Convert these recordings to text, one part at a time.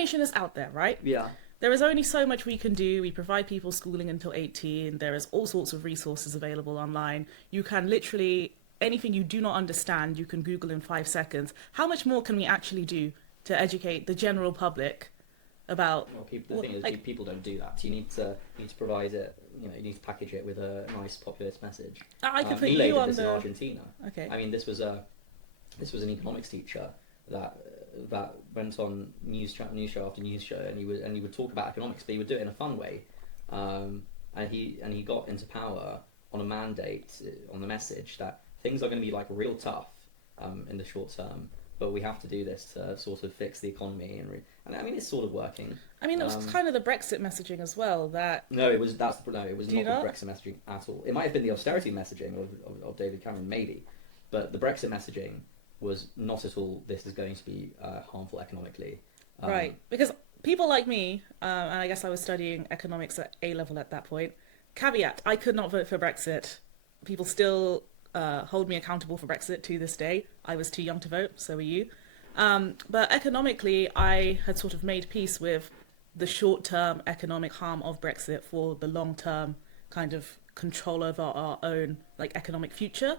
information is out there, right? Yeah. There is only so much we can do. We provide people schooling until 18. There is all sorts of resources available online. You can literally, anything you do not understand, you can Google in 5 seconds. How much more can we actually do to educate the general public about, Well, the thing is, like, people don't do that. You need to provide it. You need to package it with a nice populist message. I could put Milei you did on this in the... Argentina. Okay. I mean, this was an economics teacher that went on news show after news show, and he would talk about economics, but he would do it in a fun way. And he got into power on a mandate, on the message that things are going to be like real tough in the short term, but we have to do this to sort of fix the economy, and I mean it's sort of working. I mean, it was kind of the Brexit messaging as well. No, it was not the not? Brexit messaging at all. It might have been the austerity messaging of David Cameron, maybe, but the Brexit messaging was not at all. This is going to be harmful economically, Right, because people like me, and I guess I was studying economics at A level at that point. Caveat: I could not vote for Brexit. People still hold me accountable for Brexit to this day. I was too young to vote, so were you. But economically, I had sort of made peace with the short-term economic harm of Brexit for the long-term kind of control over our own like economic future.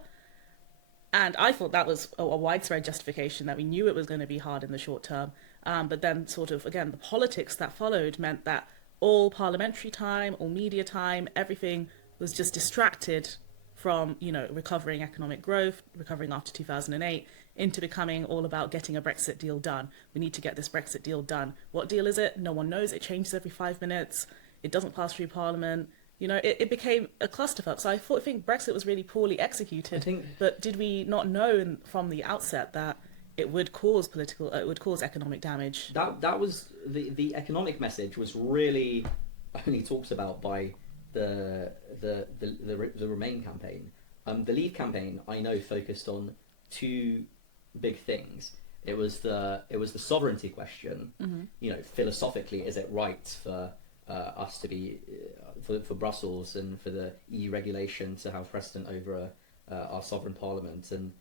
And I thought that was a widespread justification, that we knew it was going to be hard in the short term. But then sort of, again, the politics that followed meant that all parliamentary time, all media time, everything was just distracted from, recovering economic growth, recovering after 2008, into becoming all about getting a Brexit deal done. We need to get this Brexit deal done. What deal is it? No one knows. It changes every 5 minutes. It doesn't pass through Parliament. It became a clusterfuck. So I think Brexit was really poorly executed. But did we not know from the outset that it would cause economic damage? That was the economic message was really only talked about by the Remain campaign. The Leave campaign, I know, focused on two big things. It was the sovereignty question. Mm-hmm. Philosophically, is it right for us to be for Brussels and for the EU regulation to have precedent over our sovereign parliament, and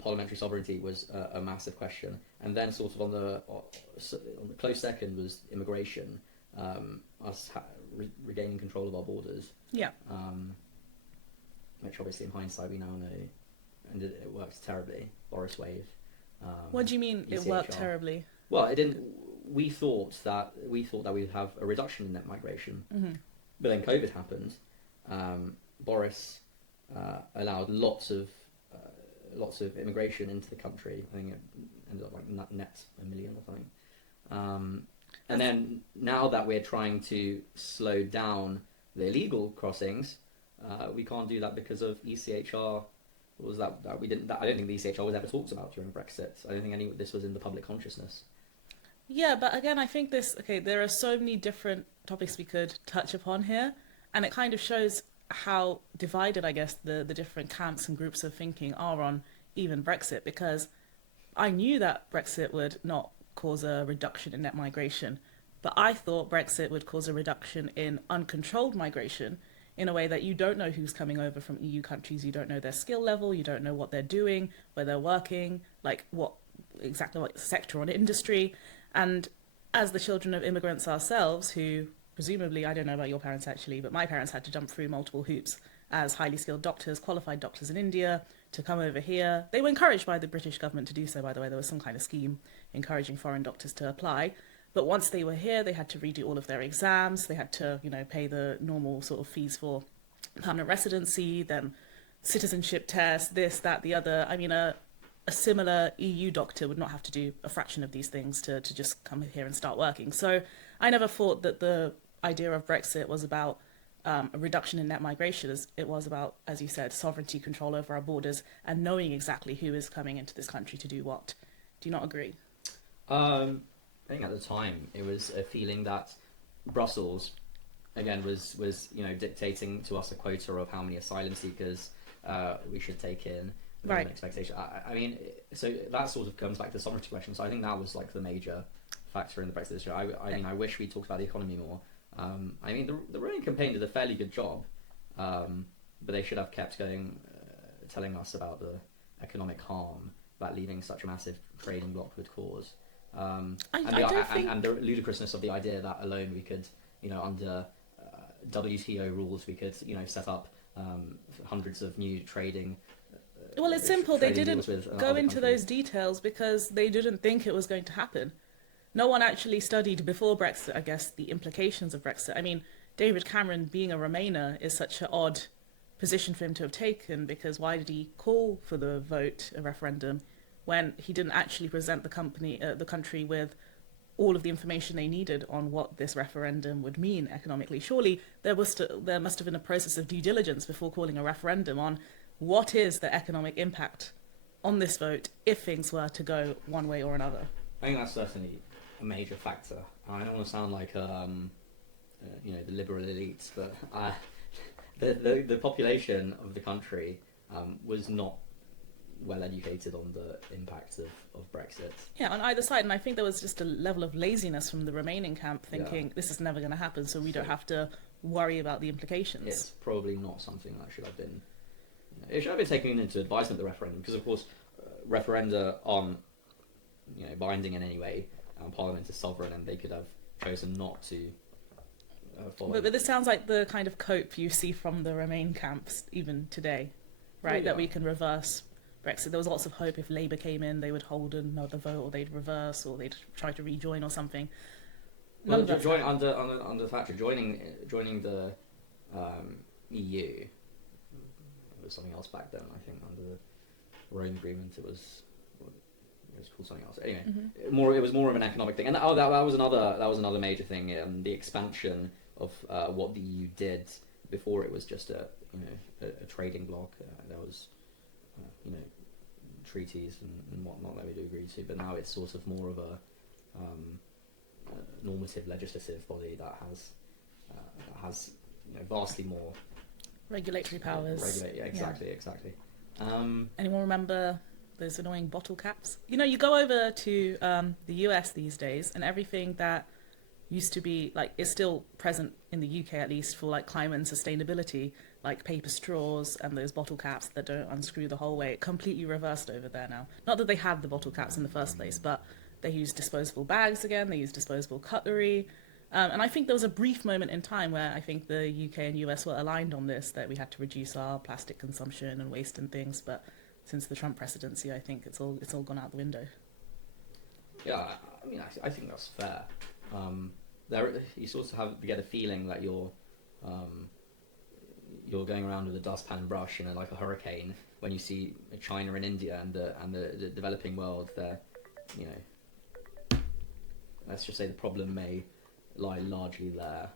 parliamentary sovereignty was a massive question. And then sort of on the close second was immigration, regaining control of our borders. Yeah. Which obviously in hindsight we now know, and it worked terribly. Boris wave. What do you mean it worked terribly? Well, it didn't. We thought that we'd have a reduction in net migration, mm-hmm. but then COVID happened. Boris allowed lots of immigration into the country. I think it ended up like net 1 million or something. And then now that we're trying to slow down the illegal crossings, we can't do that because of ECHR. What was that we didn't? I don't think the ECHR was ever talked about during Brexit. I don't think this was in the public consciousness. Yeah, but again, I think there are so many different topics we could touch upon here, and it kind of shows how divided, I guess, the different camps and groups of thinking are on even Brexit, because I knew that Brexit would not cause a reduction in net migration, but I thought Brexit would cause a reduction in uncontrolled migration in a way that you don't know who's coming over from EU countries, you don't know their skill level, you don't know what they're doing, where they're working, like what sector or industry. And as the children of immigrants ourselves, who presumably, I don't know about your parents actually, but my parents had to jump through multiple hoops as highly skilled doctors, qualified doctors in India, to come over here. They were encouraged by the British government to do so, by the way. There was some kind of scheme encouraging foreign doctors to apply. But once they were here, they had to redo all of their exams. They had to, pay the normal sort of fees for permanent residency, then citizenship tests, this, that, the other. I mean, a similar EU doctor would not have to do a fraction of these things to just come here and start working. So I never thought that the idea of Brexit was about a reduction in net migration. It was about, as you said, sovereignty, control over our borders, and knowing exactly who is coming into this country to do what. Do you not agree? I think at the time it was a feeling that Brussels, again, was dictating to us a quota of how many asylum seekers we should take in. Right. Expectation. I mean, so that sort of comes back to the sovereignty question. So I think that was like the major factor in the Brexit issue. I mean, I wish we talked about the economy more. I mean, the Remain campaign did a fairly good job, but they should have kept going, telling us about the economic harm that leaving such a massive trading bloc would cause. And the ludicrousness of the idea that alone we could, under WTO rules, we could, set up hundreds of new trading. Well, it's simple. They didn't go into countries. those details because they didn't think it was going to happen. No one actually studied before Brexit, I guess, the implications of Brexit. I mean, David Cameron, being a Remainer, is such an odd position for him to have taken, because why did he call for the vote, a referendum, when he didn't actually present the country with all of the information they needed on what this referendum would mean economically? Surely there must have been a process of due diligence before calling a referendum on what is the economic impact on this vote if things were to go one way or another. I think that's certainly a major factor. I don't want to sound like the liberal elites, but the population of the country was not well educated on the impact of Brexit. Yeah, on either side, and I think there was just a level of laziness from the Remaining camp, thinking this is never going to happen, so we don't have to worry about the implications. It's probably not something that should have been. It should have been taken into advisement, the referendum, because of course referenda aren't binding in any way. Parliament is sovereign, and they could have chosen not to follow. But this sounds like the kind of cope you see from the Remain camps even today, right? Yeah. That we can reverse Brexit. There was lots of hope if Labour came in, they would hold another vote, or they'd reverse, or they'd try to rejoin or something. Well, under Thatcher, joining the EU. It was something else back then. I think under the Rome Agreement, it was called something else. Anyway, it was more of an economic thing, and that was another major thing. The expansion of what the EU did. Before, it was just a trading bloc. There was treaties and whatnot that we'd agreed to, but now it's sort of more of a normative legislative body that has vastly more regulatory powers. Exactly. Anyone remember those annoying bottle caps? You go over to the US these days, and everything that used to be is still present in the UK, at least, for climate and sustainability, like paper straws and those bottle caps that don't unscrew the whole way. Completely reversed over there now. Not that they had the bottle caps in the first place, but they use disposable bags again, they use disposable cutlery. And I think there was a brief moment in time where I think the UK and US were aligned on this, that we had to reduce our plastic consumption and waste and things, but since the Trump presidency, I think it's all gone out the window. Yeah, I mean, I think that's fair. You sort of get a feeling that you're going around with a dustpan and brush, like a hurricane, when you see China and India and the developing world. They're, let's just say the problem may lie largely there,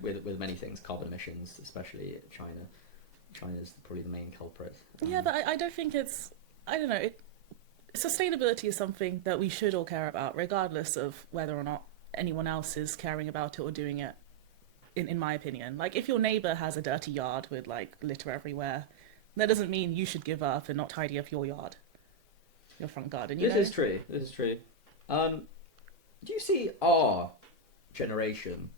with many things, carbon emissions, especially China. China's probably the main culprit. Yeah, but I don't think it's. I don't know. Sustainability is something that we should all care about, regardless of whether or not anyone else is caring about it or doing it. In my opinion, if your neighbour has a dirty yard with litter everywhere, that doesn't mean you should give up and not tidy up your yard, your front garden. This is true. Do you see our generation?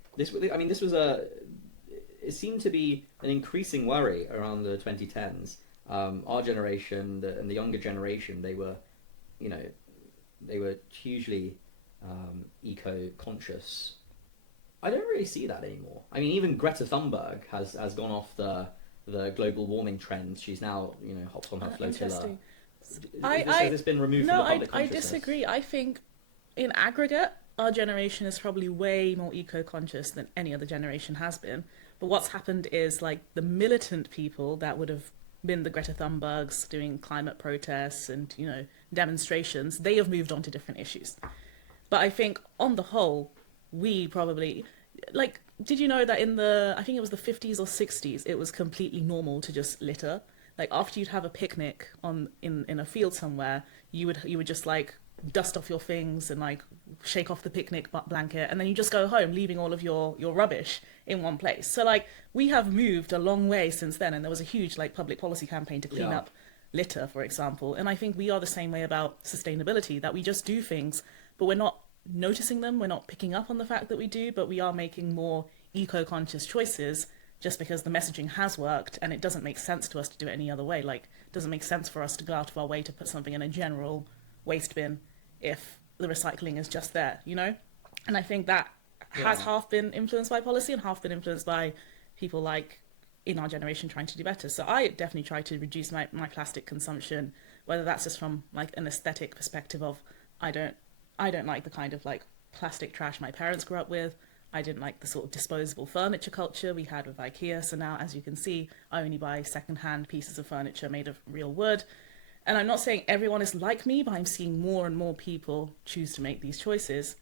It seemed to be an increasing worry around the 2010s. Our generation and the younger generation, they were hugely eco-conscious. I don't really see that anymore. I mean, even Greta Thunberg has gone off the global warming trend. She's now hopped on her flotilla. Has this been removed from the public consciousness? I disagree. I think in aggregate, our generation is probably way more eco-conscious than any other generation has been. But what's happened is the militant people that would have been the Greta Thunbergs doing climate protests and demonstrations, they have moved on to different issues. But I think on the whole, we probably did you know that in I think it was the 50s or 60s, it was completely normal to just litter? After you'd have a picnic in a field somewhere, you would just dust off your things and shake off the picnic blanket, and then you just go home, leaving all of your rubbish in one place. So we have moved a long way since then, and there was a huge public policy campaign to clean up litter, for example. And I think we are the same way about sustainability, that we just do things, but we're not noticing them, we're not picking up on the fact that we do, but we are making more eco-conscious choices just because the messaging has worked, and it doesn't make sense to us to do it any other way. It doesn't make sense for us to go out of our way to put something in a general waste bin if the recycling is just there, you know? And I think that has Yeah. half been influenced by policy and half been influenced by people like in our generation trying to do better. So I definitely try to reduce my plastic consumption, whether that's just from like an aesthetic perspective of I don't I don't like the kind of like plastic trash my parents grew up with. I didn't like the sort of disposable furniture culture we had with IKEA. So now, as you can see, I only buy secondhand pieces of furniture made of real wood. And I'm not saying everyone is like me, but I'm seeing more and more people choose to make these choices.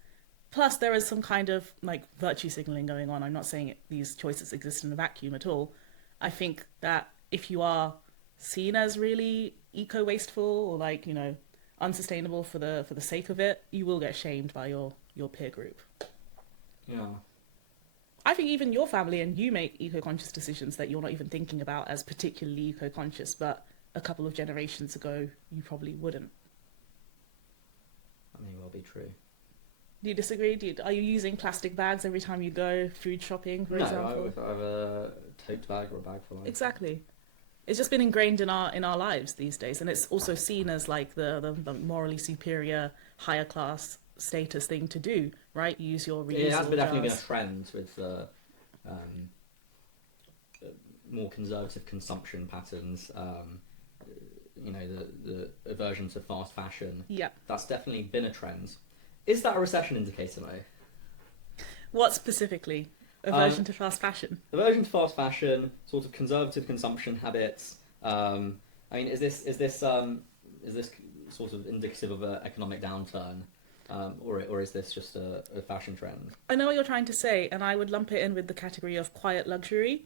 Plus, there is some kind of like virtue signaling going on. I'm not saying these choices exist in a vacuum at all. I think that if you are seen as really eco wasteful or like, you know, unsustainable for the sake of it, you will get shamed by your peer group. Yeah. I think even your family and you make eco-conscious decisions that you're not even thinking about as particularly eco-conscious, but a couple of generations ago you probably wouldn't. That may well be true. Do you disagree? Are you using plastic bags every time you go food shopping, for No, example? I have a tote bag or a bag for life. Exactly. It's just been ingrained in our lives these days, and it's also seen as like the morally superior, higher class status thing to do, right? Use your It has reusable definitely been a jars. trend with um, more conservative consumption patterns. You know, the aversion to fast fashion. Yeah. That's definitely been a trend. Is that a recession indicator, though? What specifically? Aversion to fast fashion. Aversion to fast fashion, sort of conservative consumption habits. I mean, is this sort of indicative of an economic downturn, or is this just a fashion trend? I know what you're trying to say, and I would lump it in with the category of quiet luxury.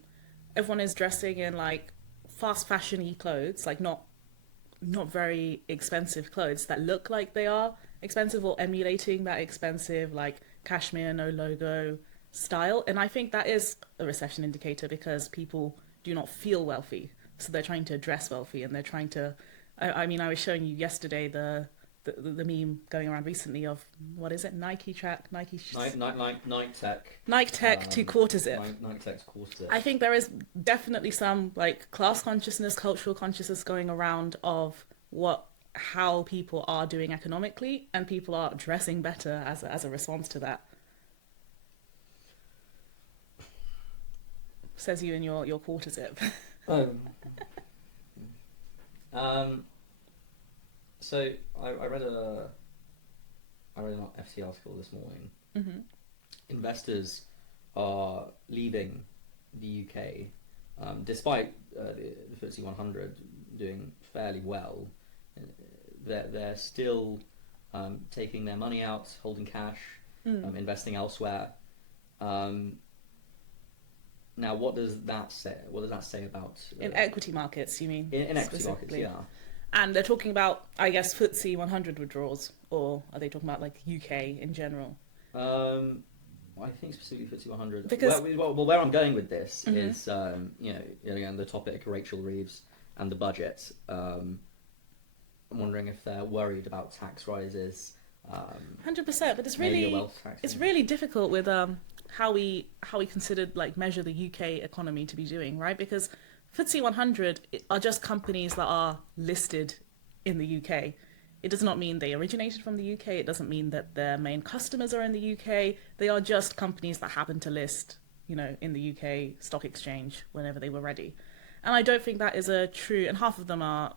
Everyone is dressing in like fast fashion-y clothes, like not very expensive clothes that look like they are expensive or emulating that expensive like cashmere no logo style. And I think that is a recession indicator because people do not feel wealthy, so they're trying to dress wealthy and they're trying to. I mean, I was showing you yesterday the meme going around recently of what is it, Nike track, Nike Tech. Nike Tech two quarter zip. Nike Tech's quarter zip. I think there is definitely some like class consciousness, cultural consciousness going around of how people are doing economically, and people are dressing better as a response to that. Says you in your quarter zip. Oh. So I read an FT article this morning. Mm-hmm. Investors are leaving the UK, despite the FTSE 100 doing fairly well. They're still taking their money out, holding cash, investing elsewhere. Now, what does that say? What does that say about In equity markets, you mean? in equity markets? Yeah. And they're talking about, I guess, FTSE 100 withdrawals, or are they talking about like UK in general? I think specifically FTSE 100. Because where I'm going with this is, you know, again, the topic Rachel Reeves and the budget. I'm wondering if they're worried about tax rises. 100%, but maybe a wealth tax. it's really difficult with how we considered like measure the UK economy to be doing, right? Because FTSE 100 are just companies that are listed in the UK. It does not mean they originated from the UK. It doesn't mean that their main customers are in the UK. They are just companies that happen to list, you know, in the UK stock exchange whenever they were ready. And I don't think that is a true, and a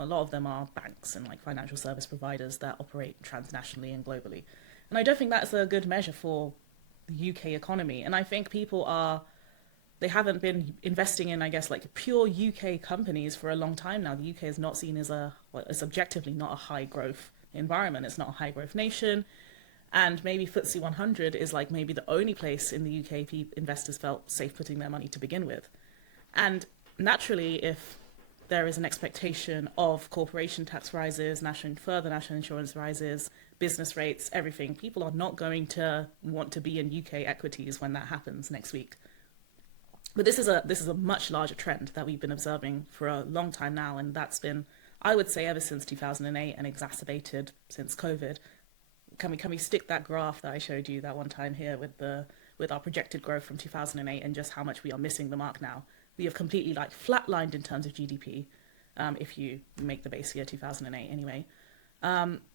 lot of them are banks and like financial service providers that operate transnationally and globally. And I don't think that's a good measure for the UK economy. And I think they haven't been investing in, I guess, like pure UK companies for a long time now. The UK is not seen as it's objectively not a high growth environment. It's not a high growth nation. And maybe FTSE 100 is like maybe the only place in the UK investors felt safe putting their money to begin with. And naturally, if there is an expectation of corporation tax rises, further national insurance rises, business rates, everything, people are not going to want to be in UK equities when that happens next week. But this is a much larger trend that we've been observing for a long time now, and that's been, I would say, ever since 2008 and exacerbated since COVID. Can we stick that graph that I showed you that one time here with our projected growth from 2008 and just how much we are missing the mark now? We have completely like flatlined in terms of GDP, if you make the base year 2008 anyway.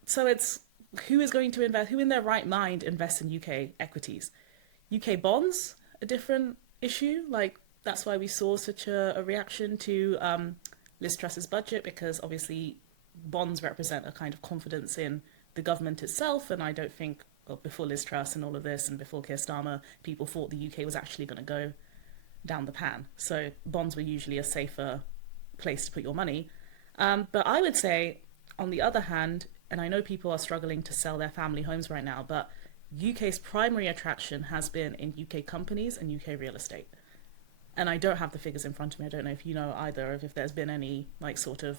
So it's who is going to invest? Who in their right mind invests in UK equities? UK bonds, a different issue. Like that's why we saw such a reaction to Liz Truss's budget, because obviously bonds represent a kind of confidence in the government itself, and I don't think, well, before Liz Truss and all of this, and before Keir Starmer, people thought the UK was actually going to go down the pan. So bonds were usually a safer place to put your money. But I would say, on the other hand, and I know people are struggling to sell their family homes right now, but UK's primary attraction has been in UK companies and UK real estate. And I don't have the figures in front of me. I don't know if you know either, if there's been any like sort of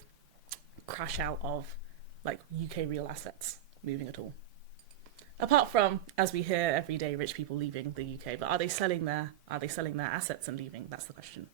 crash out of like UK real assets moving at all. Apart from, as we hear every day, rich people leaving the UK, but are they selling their assets and leaving? That's the question.